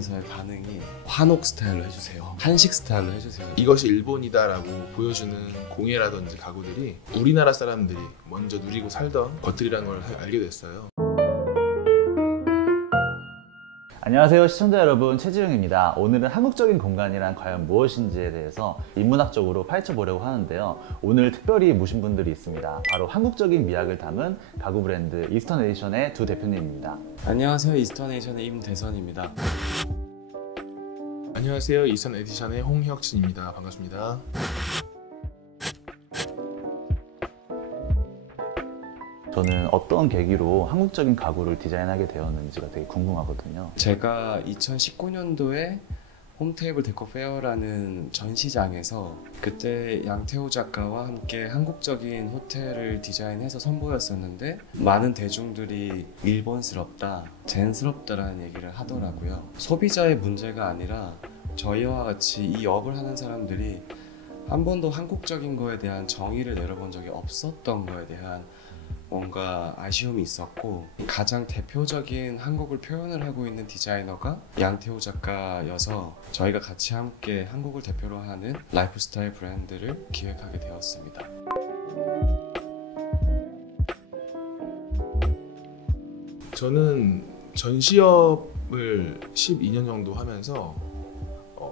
현장에서의 반응이 한옥 스타일로 해주세요, 한식 스타일로 해주세요. 이것이 일본이다라고 보여주는 공예라든지 가구들이 우리나라 사람들이 먼저 누리고 살던 것들이라는 걸 알게 됐어요. 안녕하세요 시청자 여러분, 최지용입니다. 오늘은 한국적인 공간이란 과연 무엇인지에 대해서 인문학적으로 파헤쳐 보려고 하는데요. 오늘 특별히 모신 분들이 있습니다. 바로 한국적인 미학을 담은 가구 브랜드 이스턴 에디션의 두 대표님입니다. 안녕하세요, 이스턴 에디션의 임대선입니다. 안녕하세요, 이스턴 에디션의 홍혁진입니다. 반갑습니다. 저는 어떤 계기로 한국적인 가구를 디자인하게 되었는지가 되게 궁금하거든요. 제가 2019년도에 홈테이블 데코 페어라는 전시장에서 그때 양태호 작가와 함께 한국적인 호텔을 디자인해서 선보였었는데 많은 대중들이 일본스럽다, 젠스럽다라는 얘기를 하더라고요. 소비자의 문제가 아니라 저희와 같이 이 업을 하는 사람들이 한 번도 한국적인 거에 대한 정의를 내려본 적이 없었던 거에 대한 뭔가 아쉬움이 있었고, 가장 대표적인 한국을 표현을 하고 있는 디자이너가 양태호 작가여서 저희가 같이 함께 한국을 대표로 하는 라이프스타일 브랜드를 기획하게 되었습니다. 저는 전시업을 12년 정도 하면서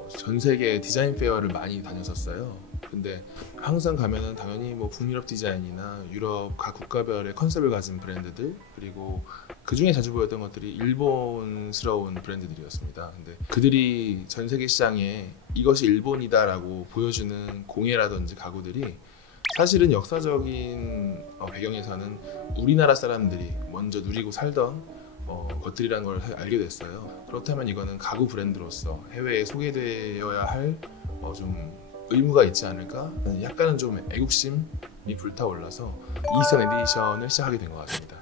전 세계 디자인 페어를 많이 다녔었어요. 근데 항상 가면은 당연히 뭐 북유럽 디자인이나 유럽 각 국가별의 컨셉을 가진 브랜드들, 그리고 그 중에 자주 보였던 것들이 일본스러운 브랜드들이었습니다. 근데 그들이 전 세계 시장에 이것이 일본이다라고 보여주는 공예라든지 가구들이 사실은 역사적인 배경에서는 우리나라 사람들이 먼저 누리고 살던 것들이라는 걸 알게 됐어요. 그렇다면 이거는 가구 브랜드로서 해외에 소개되어야 할 좀 의무가 있지 않을까? 약간은 좀 애국심이 불타올라서 이스턴 에디션을 시작하게 된 것 같습니다.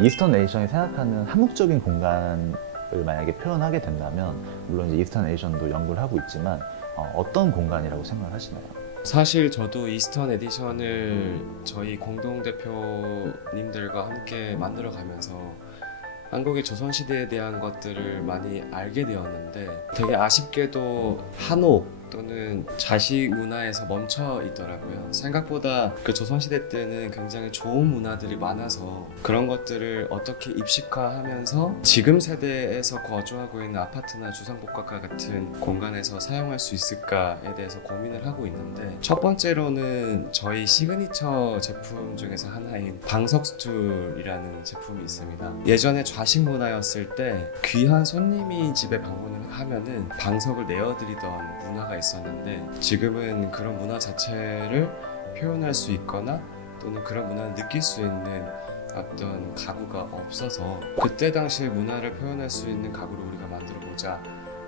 이스턴 에디션이 생각하는 한국적인 공간을 만약에 표현하게 된다면, 물론 이제 이스턴 에디션도 연구를 하고 있지만 어떤 공간이라고 생각을 하시나요? 사실 저도 이스턴 에디션을 저희 공동대표님들과 함께 만들어가면서 한국의 조선시대에 대한 것들을 많이 알게 되었는데, 되게 아쉽게도 한옥 또는 자식 문화에서 멈춰 있더라고요. 생각보다 그 조선시대 때는 굉장히 좋은 문화들이 많아서 그런 것들을 어떻게 입식화하면서 지금 세대에서 거주하고 있는 아파트나 주상복합과 같은 공간에서 사용할 수 있을까에 대해서 고민을 하고 있는데, 첫 번째로는 저희 시그니처 제품 중에서 하나인 방석스툴이라는 제품이 있습니다. 예전에 좌식 문화였을 때 귀한 손님이 집에 방문을 하면은 방석을 내어드리던 문화가 있었는데, 지금은 그런 문화 자체를 표현할 수 있거나 또는 그런 문화를 느낄 수 있는 어떤 가구가 없어서 그때 당시의 문화를 표현할 수 있는 가구를 우리가 만들어 보자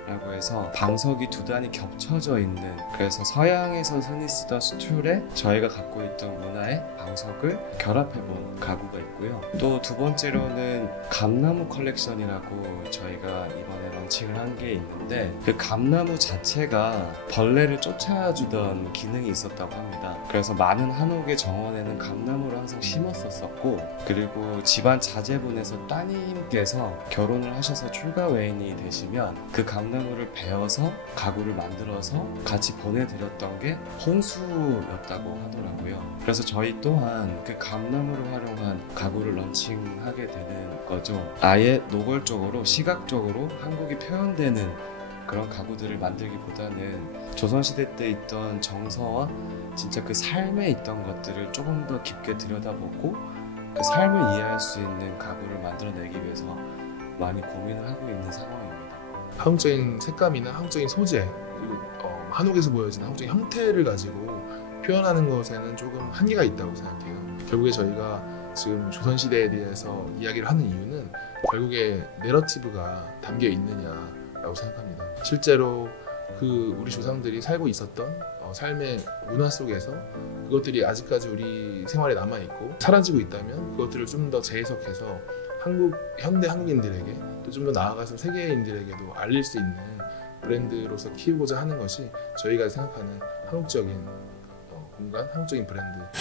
라고 해서 방석이 두 단이 겹쳐져 있는, 그래서 서양에서 흔히 쓰던 스툴에 저희가 갖고 있던 문화의 방석을 결합해본 가구가 있고요. 또 두 번째로는 감나무 컬렉션이라고 저희가 이번에 런칭을 한 게 있는데, 그 감나무 자체가 벌레를 쫓아주던 기능이 있었다고 합니다. 그래서 많은 한옥의 정원에는 감나무를 항상 심었었고, 그리고 집안 자제분에서 따님께서 결혼을 하셔서 출가 외인이 되시면 그 감나무를 베어서 가구를 만들어서 같이 보내드렸던 게 홍수였다고 하더라고요. 그래서 저희 또한 그 감나무를 활용한 가구를 런칭하게 되는 거죠. 아예 노골적으로 시각적으로 한국이 표현되는 그런 가구들을 만들기보다는 조선시대 때 있던 정서와 진짜 그 삶에 있던 것들을 조금 더 깊게 들여다보고 그 삶을 이해할 수 있는 가구를 만들어내기 위해서 많이 고민을 하고 있는 상황입니다. 한국적인 색감이나 한국적인 소재, 그리고 한옥에서 보여지는 한국적인 형태를 가지고 표현하는 것에는 조금 한계가 있다고 생각해요. 결국에 저희가 지금 조선시대에 대해서 이야기를 하는 이유는 결국에 내러티브가 담겨 있느냐라고 생각합니다. 실제로 그 우리 조상들이 살고 있었던 삶의 문화 속에서 그것들이 아직까지 우리 생활에 남아있고 사라지고 있다면 그것들을 좀 더 재해석해서 현대 한국인들에게 또 좀 더 나아가서 세계인들에게도 알릴 수 있는 브랜드로서 키우고자 하는 것이 저희가 생각하는 한국적인 공간, 한국적인 브랜드입니다.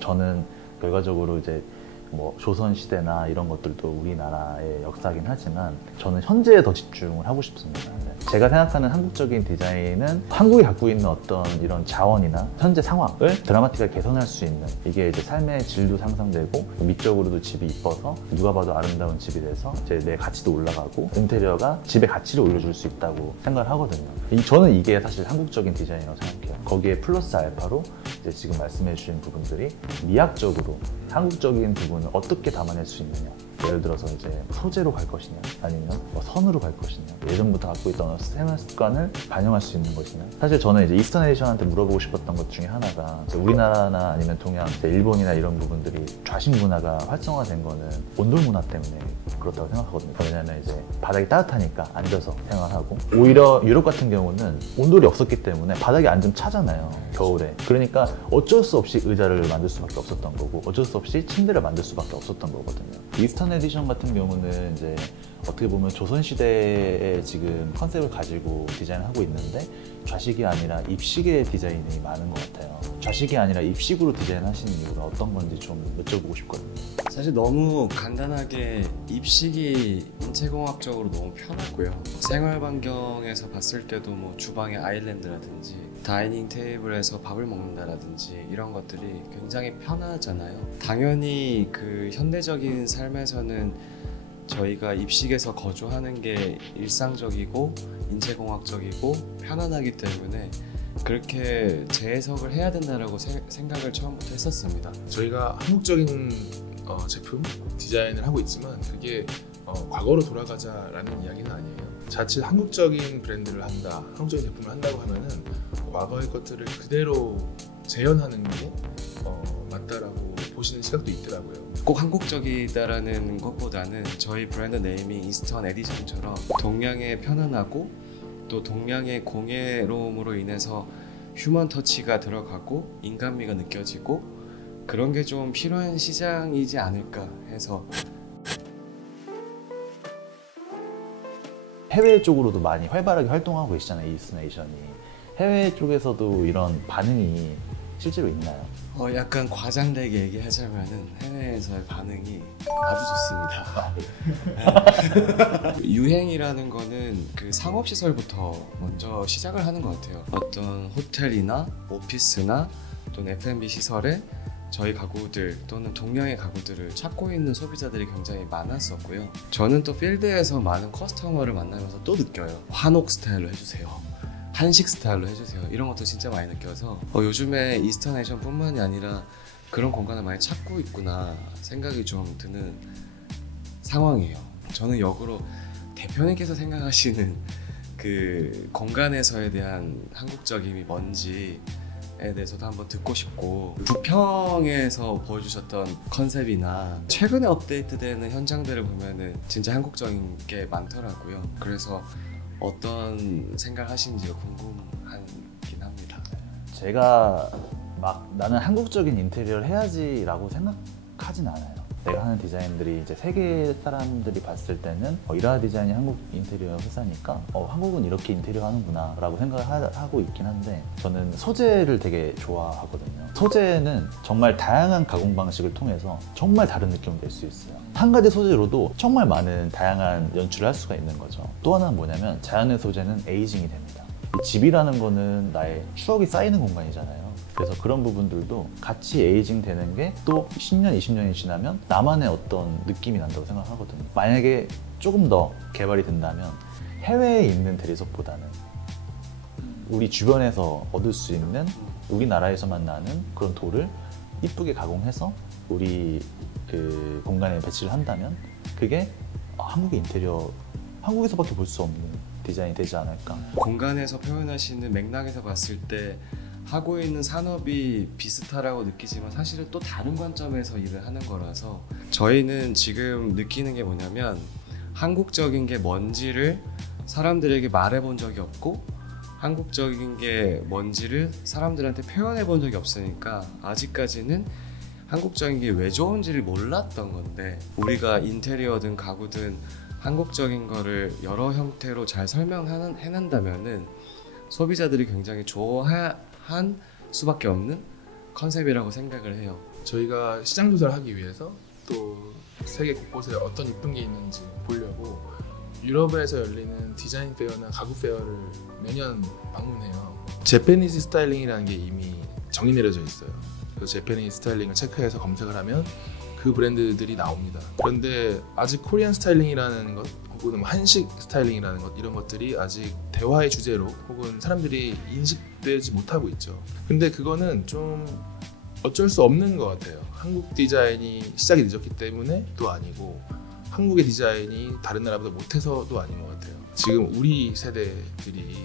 저는 결과적으로 이제 뭐 조선시대나 이런 것들도 우리나라의 역사긴 하지만 저는 현재에 더 집중을 하고 싶습니다. 제가 생각하는 한국적인 디자인은 한국이 갖고 있는 어떤 이런 자원이나 현재 상황을 드라마틱하게 개선할 수 있는, 이게 이제 삶의 질도 상승되고 미적으로도 집이 이뻐서 누가 봐도 아름다운 집이 돼서 이제 내 가치도 올라가고 인테리어가 집의 가치를 올려줄 수 있다고 생각을 하거든요. 저는 이게 사실 한국적인 디자인이라고 생각해요. 거기에 플러스 알파로 이제 지금 말씀해 주신 부분들이 미학적으로 한국적인 부분을 어떻게 담아낼 수 있느냐, 예를 들어서 이제 소재로 갈 것이냐 아니면 뭐 선으로 갈 것이냐, 예전부터 갖고 있던 생활 습관을 반영할 수 있는 것이냐. 사실 저는 이제 이스턴 에디션한테 물어보고 싶었던 것 중에 하나가, 우리나라나 아니면 동양, 일본이나 이런 부분들이 좌식 문화가 활성화된 거는 온돌 문화 때문에 그렇다고 생각하거든요. 왜냐면 이제 바닥이 따뜻하니까 앉아서 생활하고, 오히려 유럽 같은 경우는 온돌이 없었기 때문에 바닥에 앉으면 차잖아요, 겨울에. 그러니까 어쩔 수 없이 의자를 만들 수밖에 없었던 거고, 어쩔 수 없이 침대를 만들 수밖에 없었던 거거든요. 이스턴 에디션 같은 경우는 이제 어떻게 보면 조선시대의 지금 컨셉을 가지고 디자인을 하고 있는데, 좌식이 아니라 입식의 디자인이 많은 것 같아요. 좌식이 아니라 입식으로 디자인하시는 이유가 어떤 건지 좀 여쭤보고 싶거든요. 사실 너무 간단하게 입식이 인체공학적으로 너무 편하고요. 생활 반경에서 봤을 때도 뭐 주방의 아일랜드라든지 다이닝 테이블에서 밥을 먹는다라든지 이런 것들이 굉장히 편하잖아요. 당연히 그 현대적인 삶에서는 저희가 입식에서 거주하는 게 일상적이고 인체공학적이고 편안하기 때문에 그렇게 재해석을 해야 된다라고 생각을 처음부터 했었습니다. 저희가 한국적인 제품 디자인을 하고 있지만 그게 과거로 돌아가자라는 이야기는 아니에요. 자칫 한국적인 브랜드를 한다, 한국적인 제품을 한다고 하면은 과거의 것들을 그대로 재현하는 게 맞다라고 보시는 시각도 있더라고요. 꼭 한국적이다라는 것보다는 저희 브랜드 네이밍 이스턴 에디션처럼 동양의 편안하고 또 동양의 공예로움으로 인해서 휴먼 터치가 들어가고 인간미가 느껴지고 그런 게 좀 필요한 시장이지 않을까 해서. 해외 쪽으로도 많이 활발하게 활동하고 계시잖아요, 이스턴 에디션이. 해외 쪽에서도 이런 반응이 실제로 있나요? 약간 과장되게 얘기하자면은 해외에서의 반응이 아주 좋습니다. 유행이라는 거는 그 상업시설부터 먼저 시작을 하는 것 같아요. 어떤 호텔이나 오피스나 또는 F&B 시설에 저희 가구들 또는 동양의 가구들을 찾고 있는 소비자들이 굉장히 많았었고요. 저는 또 필드에서 많은 커스터머를 만나면서 또 느껴요. 한옥 스타일로 해주세요, 한식 스타일로 해주세요, 이런 것도 진짜 많이 느껴서 요즘에 이스턴 에디션 뿐만이 아니라 그런 공간을 많이 찾고 있구나 생각이 좀 드는 상황이에요. 저는 역으로 대표님께서 생각하시는 그 공간에서에 대한 한국적임이 뭔지에 대해서도 한번 듣고 싶고, 부평에서 보여주셨던 컨셉이나 최근에 업데이트되는 현장들을 보면은 진짜 한국적인 게 많더라고요. 그래서 어떤 생각을 하시는지가 궁금하긴 합니다. 제가 막 나는 한국적인 인테리어를 해야지 라고 생각하진 않아요. 내가 하는 디자인들이 이제 세계 사람들이 봤을 때는 이라 디자인이 한국 인테리어 회사니까 한국은 이렇게 인테리어 하는구나 라고 생각을 하고 있긴 한데, 저는 소재를 되게 좋아하거든요. 소재는 정말 다양한 가공 방식을 통해서 정말 다른 느낌을 낼 수 있어요. 한 가지 소재로도 정말 많은 다양한 연출을 할 수가 있는 거죠. 또 하나는 뭐냐면, 자연의 소재는 에이징이 됩니다. 이 집이라는 거는 나의 추억이 쌓이는 공간이잖아요. 그래서 그런 부분들도 같이 에이징 되는 게 또 10년, 20년이 지나면 나만의 어떤 느낌이 난다고 생각하거든요. 만약에 조금 더 개발이 된다면 해외에 있는 대리석보다는 우리 주변에서 얻을 수 있는 우리나라에서만 나는 그런 돌을 이쁘게 가공해서 우리 그 공간에 배치를 한다면 그게 한국의 인테리어, 한국에서밖에 볼 수 없는 디자인이 되지 않을까. 공간에서 표현하시는 맥락에서 봤을 때 하고 있는 산업이 비슷하다고 느끼지만 사실은 또 다른 관점에서 일을 하는 거라서, 저희는 지금 느끼는 게 뭐냐면 한국적인 게 뭔지를 사람들에게 말해본 적이 없고 한국적인 게 뭔지를 사람들한테 표현해 본 적이 없으니까 아직까지는 한국적인 게 왜 좋은지를 몰랐던 건데, 우리가 인테리어든 가구든 한국적인 거를 여러 형태로 잘 설명해낸다면은 소비자들이 굉장히 좋아한 수밖에 없는 컨셉이라고 생각을 해요. 저희가 시장 조사를 하기 위해서 또 세계 곳곳에 어떤 이쁜 게 있는지 보려고 유럽에서 열리는 디자인 페어나 가구 페어를 매년 방문해요. 재패니즈 스타일링이라는 게 이미 정의 내려져 있어요. 그래서 재패니즈 스타일링을 체크해서 검색을 하면 그 브랜드들이 나옵니다. 그런데 아직 코리안 스타일링이라는 것 혹은 한식 스타일링이라는 것 이런 것들이 아직 대화의 주제로 혹은 사람들이 인식되지 못하고 있죠. 근데 그거는 좀 어쩔 수 없는 것 같아요. 한국 디자인이 시작이 늦었기 때문에도 아니고 한국의 디자인이 다른 나라보다 못해서도 아닌 것 같아요. 지금 우리 세대들이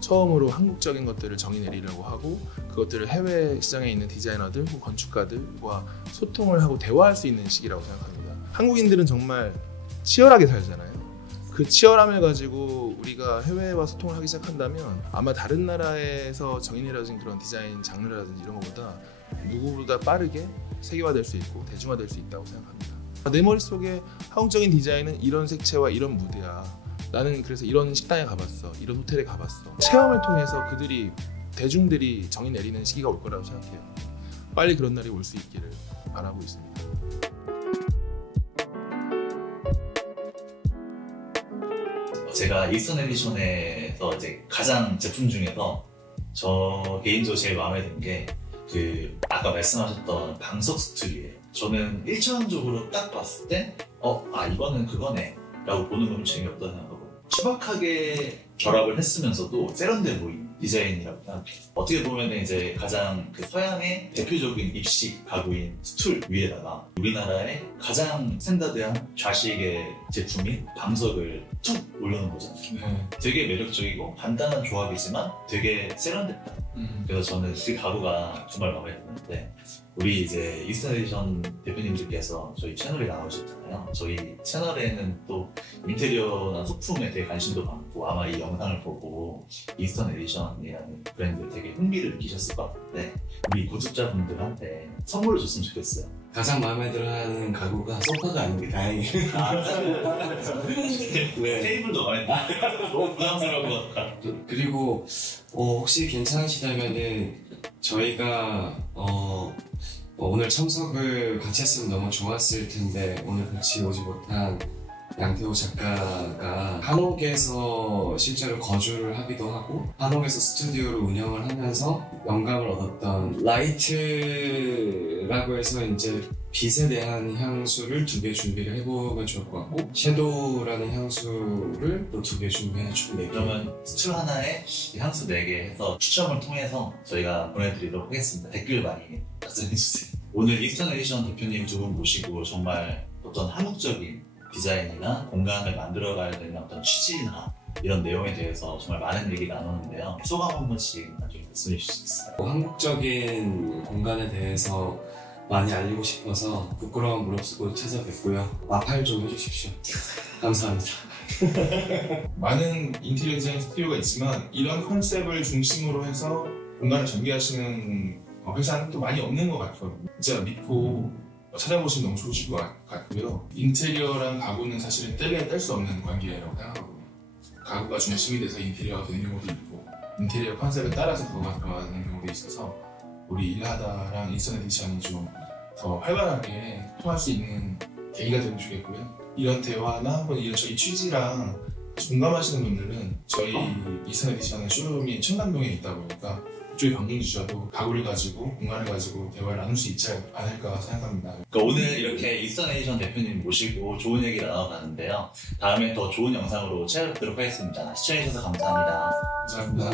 처음으로 한국적인 것들을 정의 내리려고 하고 그것들을 해외 시장에 있는 디자이너들 혹은 건축가들과 소통을 하고 대화할 수 있는 시기라고 생각합니다. 한국인들은 정말 치열하게 살잖아요. 그 치열함을 가지고 우리가 해외와 소통을 하기 시작한다면 아마 다른 나라에서 정의 내려진 그런 디자인 장르라든지 이런 것보다 누구보다 빠르게 세계화될 수 있고 대중화될 수 있다고 생각합니다. 내 머릿속에 한국적인 디자인은 이런 색채와 이런 무드야. 나는 그래서 이런 식당에 가봤어. 이런 호텔에 가봤어. 체험을 통해서 대중들이 정의 내리는 시기가 올 거라고 생각해요. 빨리 그런 날이 올 수 있기를 바라고 있습니다. 제가 이스턴 에디션에서 이제 가장 제품 중에서 저 개인적으로 제일 마음에 드는 게 그 아까 말씀하셨던 방석 스툴이에요. 저는 1차원적으로 딱 봤을 때 이거는 그거네 라고 보는 건 재미없다 생각하고 투박하게 결합을 했으면서도 세련돼 보이는 디자인이라고 생각해요. 어떻게 보면 이제 가장 그 서양의 대표적인 입식 가구인 스툴 위에다가 우리나라의 가장 스탠다드한 좌식의 제품인 방석을 툭 올려놓은 거잖아요. 되게 매력적이고 간단한 조합이지만 되게 세련됐다. 그래서 저는 그 가구가 정말 마음에 드는데 우리 이제 이스턴 에디션 대표님들께서 저희 채널에 나오셨잖아요. 저희 채널에는 또 인테리어나 소품에 되게 관심도 많고 아마 이 영상을 보고 이스턴 에디션이라는 브랜드에 되게 흥미를 느끼셨을 것 같은데 우리 구독자분들한테 선물을 줬으면 좋겠어요. 가장 마음에 들어하는 가구가 소파가 아닌 게 다행이에요. 네. 테이블도 마음에 들어요. 너무 부담스러운 것 같아. 그리고 혹시 괜찮으시다면은 저희가 오늘 참석을 같이 했으면 너무 좋았을 텐데 오늘 같이 오지 못한 양태호 작가가 한옥에서 실제로 거주를 하기도 하고 한옥에서 스튜디오를 운영을 하면서 영감을 얻었던 라이트라고 해서 이제 빛에 대한 향수를 2개 준비를 해보면 좋을 것 같고 섀도우라는 향수를 또 2개 준비해주고 4개. 그러면 스툴 하나에 향수 4개 해서 추첨을 통해서 저희가 보내드리도록 하겠습니다. 댓글 많이 작성해주세요. 오늘 이스턴 에디션 대표님 2분 모시고 정말 어떤 한국적인 디자인이나 공간을 만들어가야 되는 어떤 취지나 이런 내용에 대해서 정말 많은 얘기 나누는데요. 소감 한 번씩 나중에 말씀해 주실 수 있어요? 한국적인 공간에 대해서 많이 알리고 싶어서 부끄러운 무릅쓰고 찾아뵙고요. 마팔 좀 해주십시오. 감사합니다. 많은 인테리어 디자인 스튜디오가 있지만 이런 컨셉을 중심으로 해서 공간을 전개하시는 회사는 또 많이 없는 것 같거든요. 진짜 믿고 찾아보시면 너무 좋으실 것 같고요. 인테리어랑 가구는 사실은 뗄래야 뗄 수 없는 관계라고 생각하거든요. 가구가 중심이 돼서 인테리어가 되는 경우도 있고 인테리어 컨셉에 따라서 그거가 들어가는 경우도 있어서 우리 일하다랑 이스턴 에디션이 좀 더 활발하게 통할 수 있는 계기가 되면 좋겠고요. 이런 대화나 혹은 이런 저희 취지랑 공감하시는 분들은 저희 이스턴 에디션의 쇼룸이 청담동에 있다 보니까 그쪽에 방문 주셔도 가구를 가지고 공간을 가지고 대화를 나눌 수 있지 않을까 생각합니다. 그러니까 오늘 이렇게 이스턴 에디션 대표님 모시고 좋은 얘기를 나눠봤는데요. 다음에 더 좋은 영상으로 찾아뵙도록 하겠습니다. 시청해주셔서 감사합니다. 감사합니다.